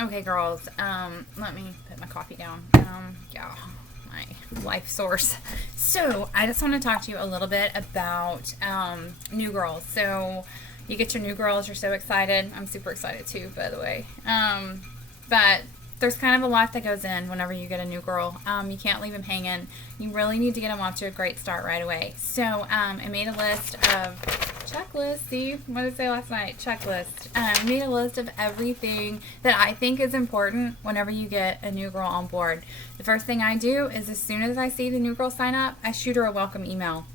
Okay, girls. Let me put my coffee down. Yeah, my life source. So I just want to talk to you a little bit about new girls. So you get your new girls. You're so excited. I'm super excited too, by the way. But there's kind of a lot that goes in whenever you get a new girl. You can't leave them hanging. You really need to get them off to a great start right away. So I made a list of checklist. See, what did I say last night? Checklist. Made a list of everything that I think is important whenever you get a new girl on board. The first thing I do is as soon as I see the new girl sign up, I shoot her a welcome email.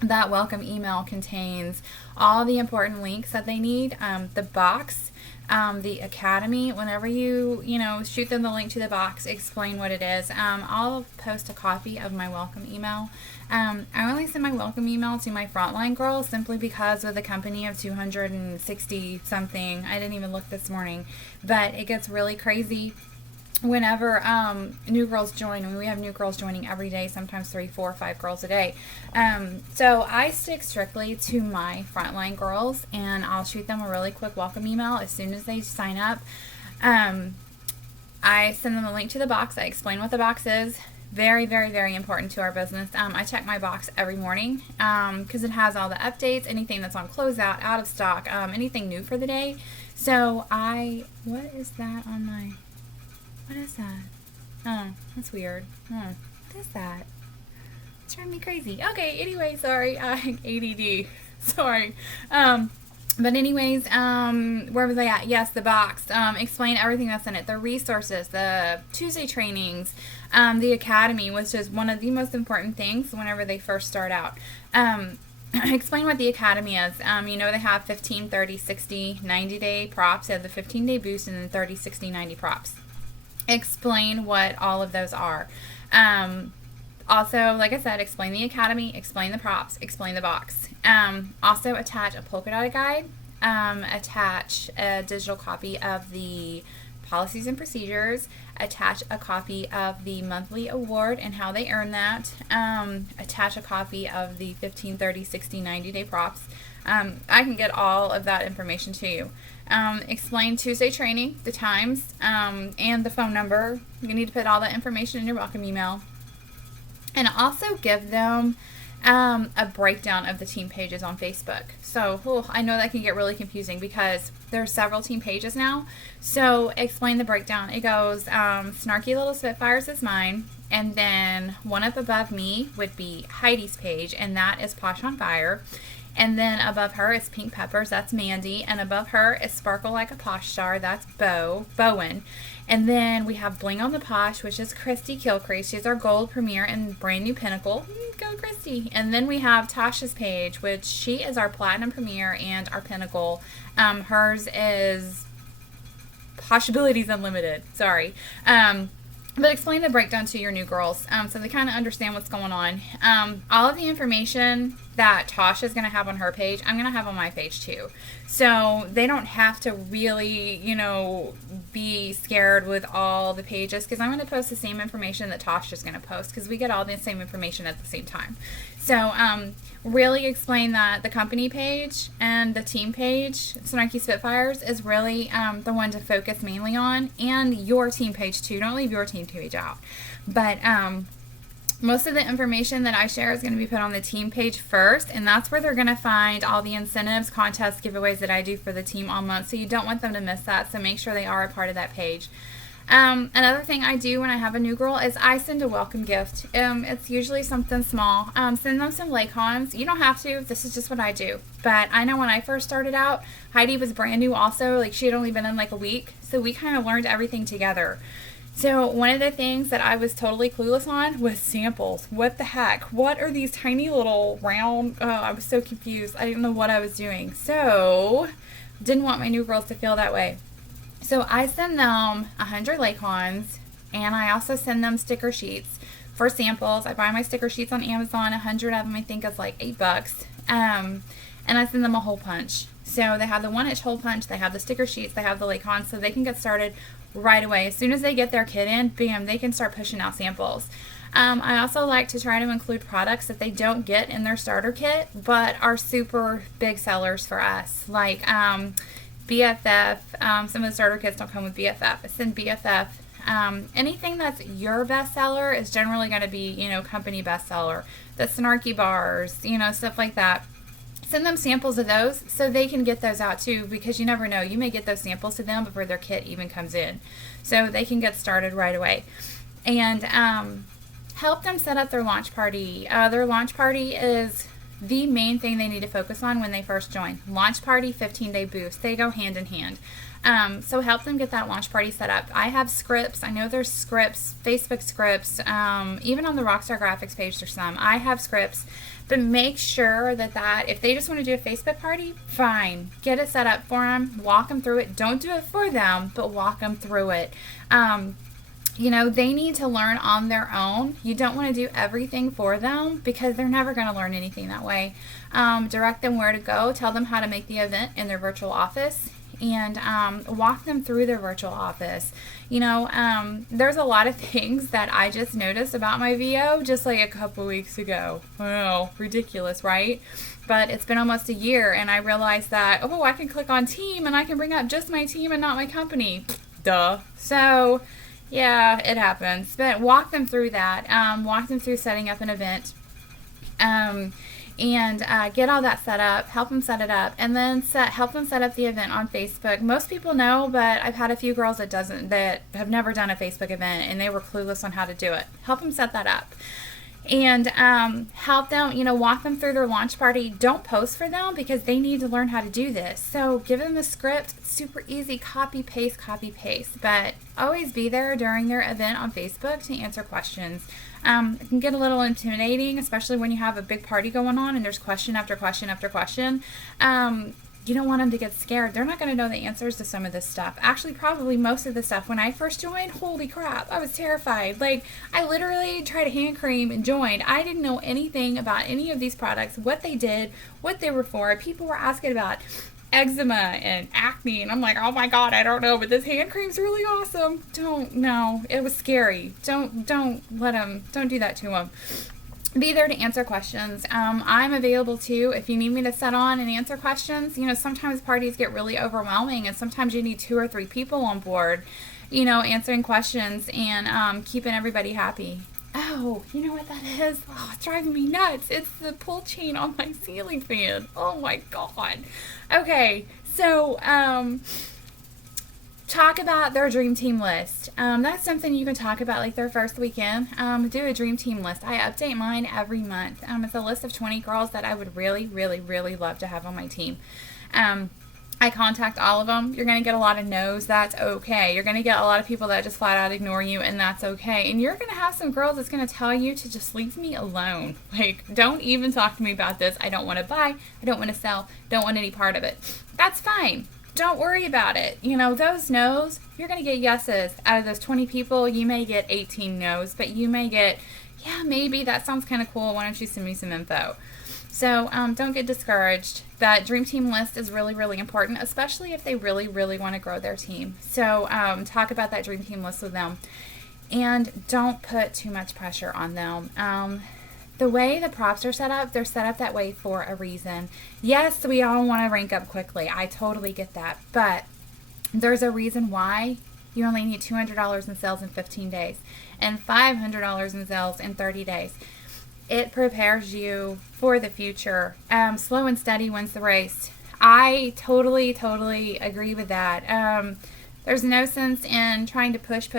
That welcome email contains all the important links that they need. The box, the academy. Whenever you shoot them the link to the box, explain what it is. I'll post a copy of my welcome email. I only send my welcome email to my frontline girls simply because with a company of 260 something, I didn't even look this morning, but it gets really crazy whenever new girls join. I mean, we have new girls joining every day, sometimes 3, 4, 5 girls a day. So I stick strictly to my frontline girls, and I'll shoot them a really quick welcome email as soon as they sign up. I send them a link to the box. I explain what the box is. Very, very, very important to our business. I check my box every morning because it has all the updates, anything that's on closeout, out of stock, anything new for the day. So what is that on my... What is that? Oh, that's weird. What is that? It's driving me crazy. Okay, anyway, sorry. ADD. Sorry. But anyways, where was I at? Yes, the box. Explain everything that's in it. The resources, the Tuesday trainings, the academy, which is one of the most important things whenever they first start out. Explain what the academy is. They have 15, 30, 60, 90-day props. They have the 15-day boost and then 30, 60, 90 props. Explain what all of those are. Also, like I said, explain the academy, explain the props, explain the box. Also attach a polka dot guide, attach a digital copy of the policies and procedures, attach a copy of the monthly award and how they earn that, attach a copy of the 15, 30, 60, 90-day props. I can get all of that information to you. Explain Tuesday training, the times, and the phone number. You need to put all that information in your welcome email. And also give them a breakdown of the team pages on Facebook. So I know that can get really confusing because there are several team pages now. So explain the breakdown. It goes, Snarky Little Spitfires is mine. And then one up above me would be Heidi's page, and that is Posh on Fire. And then above her is Pink Peppers, that's Mandy. And above her is Sparkle Like a Posh Star, that's Bowen. And then we have Bling on the Posh, which is Christy Kilcrease. She's our gold premier and brand new pinnacle. Go Christy. And then we have Tasha's page, which she is our platinum premier and our pinnacle. Hers is Possibilities Unlimited. Sorry. But explain the breakdown to your new girls so they kind of understand what's going on. All of the information that Tasha is going to have on her page, I'm going to have on my page too. So they don't have to really, be scared with all the pages because I'm going to post the same information that Tasha is going to post because we get all the same information at the same time. So really explain that the company page and the team page, Snarky Spitfires, is really the one to focus mainly on, and your team page too. Don't leave your team page out. But most of the information that I share is going to be put on the team page first, and that's where they're going to find all the incentives, contests, giveaways that I do for the team all month. So you don't want them to miss that, so make sure they are a part of that page. Another thing I do when I have a new girl is I send a welcome gift. It's usually something small. Send them some Laycons. You don't have to. This is just what I do. But I know when I first started out, Heidi was brand new also. Like, she had only been in like a week. So we kind of learned everything together. So one of the things that I was totally clueless on was samples. What the heck? What are these tiny little round... Oh, I was so confused. I didn't know what I was doing. So didn't want my new girls to feel that way. So I send them 100 Laycons, and I also send them sticker sheets for samples. I buy my sticker sheets on Amazon. 100 of them I think is like $8. And I send them a hole punch. So they have the 1-inch hole punch, they have the sticker sheets, they have the Laycons, so they can get started right away. As soon as they get their kit in, bam, they can start pushing out samples. I also like to try to include products that they don't get in their starter kit, but are super big sellers for us. Like BFF. Some of the starter kits don't come with BFF. I send BFF. Anything that's your bestseller is generally going to be, company bestseller. The Snarky bars, stuff like that. Send them samples of those so they can get those out too, because you never know. You may get those samples to them before their kit even comes in. So they can get started right away. And help them set up their launch party. Their launch party is the main thing they need to focus on when they first join. Launch party, 15-day boost. They go hand in hand. So help them get that launch party set up. I have scripts. I know there's scripts, Facebook scripts. Even on the Rockstar Graphics page, there's some. I have scripts. But make sure that if they just want to do a Facebook party, fine. Get it set up for them. Walk them through it. Don't do it for them, but walk them through it. They need to learn on their own. You don't want to do everything for them because they're never going to learn anything that way. Direct them where to go. Tell them how to make the event in their virtual office. And walk them through their virtual office. There's a lot of things that I just noticed about my VO just like a couple weeks ago. Oh, ridiculous, right? But it's been almost a year, and I realized that, I can click on team, and I can bring up just my team and not my company. Duh. So, yeah, it happens. But walk them through that. Walk them through setting up an event. And get all that set up, help them set it up, and then help them set up the event on Facebook. Most people know, but I've had a few girls that have never done a Facebook event, and they were clueless on how to do it. Help them set that up. And help them, walk them through their launch party. Don't post for them because they need to learn how to do this. So give them the script. It's super easy. Copy, paste. But always be there during their event on Facebook to answer questions. It can get a little intimidating, especially when you have a big party going on and there's question after question after question. You don't want them to get scared. They're not going to know the answers to some of this stuff. Actually, probably most of the stuff. When I first joined, holy crap, I was terrified. Like, I literally tried a hand cream and joined. I didn't know anything about any of these products, what they did, what they were for. People were asking about eczema and acne, and I'm like, oh my god, I don't know, but this hand cream's really awesome. It was scary. Don't do that to them. Be there to answer questions. I'm available too if you need me to set on and answer questions. Sometimes parties get really overwhelming, and sometimes you need 2 or 3 people on board, answering questions and keeping everybody happy. Oh, you know what that is? Oh, it's driving me nuts. It's the pull chain on my ceiling fan. Oh my god. Okay, so talk about their dream team list. That's something you can talk about like their first weekend. Do a dream team list. I update mine every month. It's a list of 20 girls that I would really, really, really love to have on my team. I contact all of them. You're going to get a lot of no's. That's okay. You're going to get a lot of people that just flat out ignore you, and that's okay. And you're going to have some girls that's going to tell you to just leave me alone. Like, don't even talk to me about this. I don't want to buy. I don't want to sell. Don't want any part of it. That's fine. Don't worry about it. Those no's, you're going to get yeses. Out of those 20 people, you may get 18 no's, but you may get, yeah, maybe that sounds kind of cool. Why don't you send me some info? So don't get discouraged. That dream team list is really, really important, especially if they really, really want to grow their team. So talk about that dream team list with them. And don't put too much pressure on them. The way the props are set up, they're set up that way for a reason. Yes, we all want to rank up quickly. I totally get that. But there's a reason why you only need $200 in sales in 15 days and $500 in sales in 30 days. It prepares you for the future. Slow and steady wins the race. I totally agree with that. There's no sense in trying to push,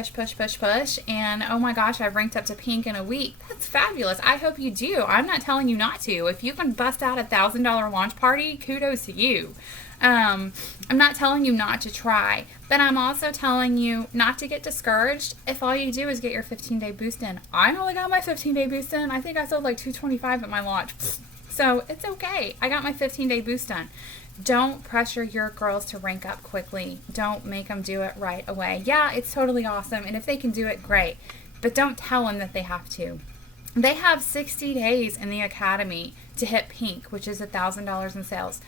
and oh my gosh, I've ranked up to pink in a week. That's fabulous. I hope you do. I'm not telling you not to. If you can bust out $1,000 launch party, kudos to you. I'm not telling you not to try, but I'm also telling you not to get discouraged if all you do is get your 15-day boost in. I only got my 15-day boost in. I think I sold like 225 at my launch. So it's okay. I got my 15-day boost done. Don't pressure your girls to rank up quickly. Don't make them do it right away. Yeah, it's totally awesome, and if they can do it, great. But don't tell them that they have to. They have 60 days in the academy to hit pink, which is $1,000 in sales.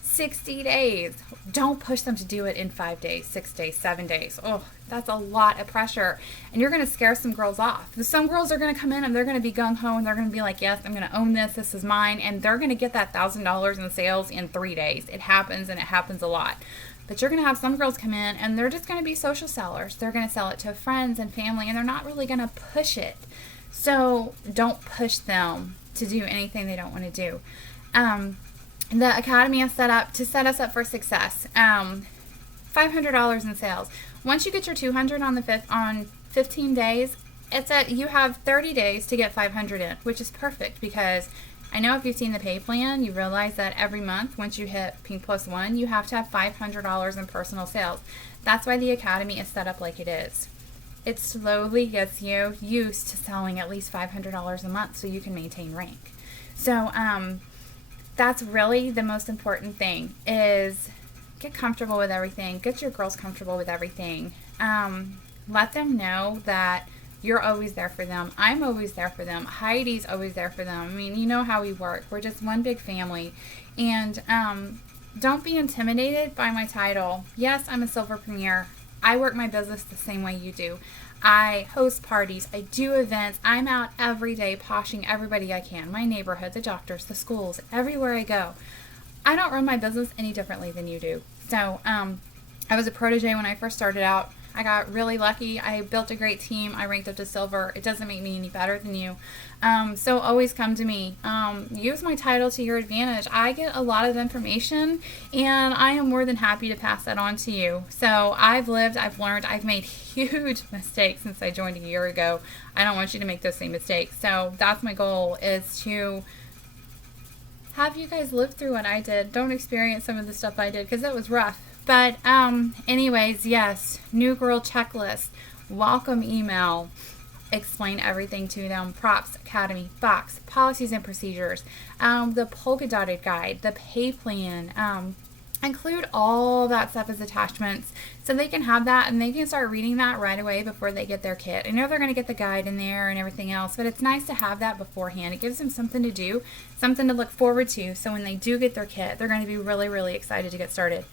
60 days. Don't push them to do it in 5 days, 6 days, 7 days. Oh, that's a lot of pressure. And you're going to scare some girls off. Some girls are going to come in and they're going to be gung-ho and they're going to be like, yes, I'm going to own this. This is mine. And they're going to get that $1,000 in sales in 3 days. It happens, and it happens a lot. But you're going to have some girls come in and they're just going to be social sellers. They're going to sell it to friends and family, and they're not really going to push it. So don't push them to do anything they don't want to do. The Academy is set up to set us up for success. $500 in sales. Once you get your 200 on 15 days, you have 30 days to get 500 in, which is perfect, because I know if you've seen the pay plan, you realize that every month, once you hit Pink Plus One, you have to have $500 in personal sales. That's why the Academy is set up like it is. It slowly gets you used to selling at least $500 a month so you can maintain rank. So that's really the most important thing, is get comfortable with everything. Get your girls comfortable with everything. Let them know that you're always there for them. I'm always there for them. Heidi's always there for them. I mean, you know how we work. We're just one big family. And don't be intimidated by my title. Yes, I'm a Silver Premier. I work my business the same way you do. I host parties. I do events. I'm out every day poshing everybody I can. My neighborhood, the doctors, the schools, everywhere I go. I don't run my business any differently than you do. So I was a protege when I first started out. I got really lucky. I built a great team. I ranked up to silver. It doesn't make me any better than you. So always come to me. Use my title to your advantage. I get a lot of information, and I am more than happy to pass that on to you. So I've lived, I've learned, I've made huge mistakes since I joined a year ago. I don't want you to make those same mistakes. So that's my goal, is to have you guys live through what I did. Don't experience some of the stuff I did, because it was rough. But anyways, yes, new girl checklist, welcome email, explain everything to them, props, Academy, box, policies and procedures, the polka dotted guide, the pay plan, include all that stuff as attachments so they can have that and they can start reading that right away before they get their kit. I know they're going to get the guide in there and everything else, but it's nice to have that beforehand. It gives them something to do, something to look forward to, so when they do get their kit, they're going to be really, really excited to get started.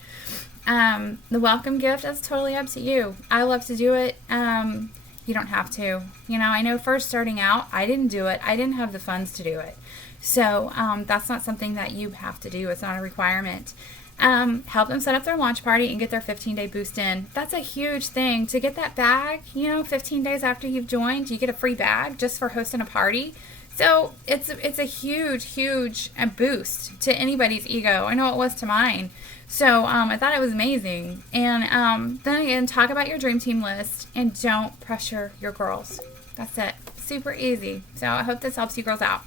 The welcome gift is totally up to you. I love to do it. You don't have to. You know, I know first starting out, I didn't do it. I didn't have the funds to do it. So that's not something that you have to do. It's not a requirement. Help them set up their launch party and get their 15-day boost in. That's a huge thing. To get that bag, 15 days after you've joined, you get a free bag just for hosting a party. So it's a huge boost to anybody's ego. I know it was to mine. So I thought it was amazing. And then again, talk about your dream team list and don't pressure your girls. That's it. Super easy. So I hope this helps you girls out.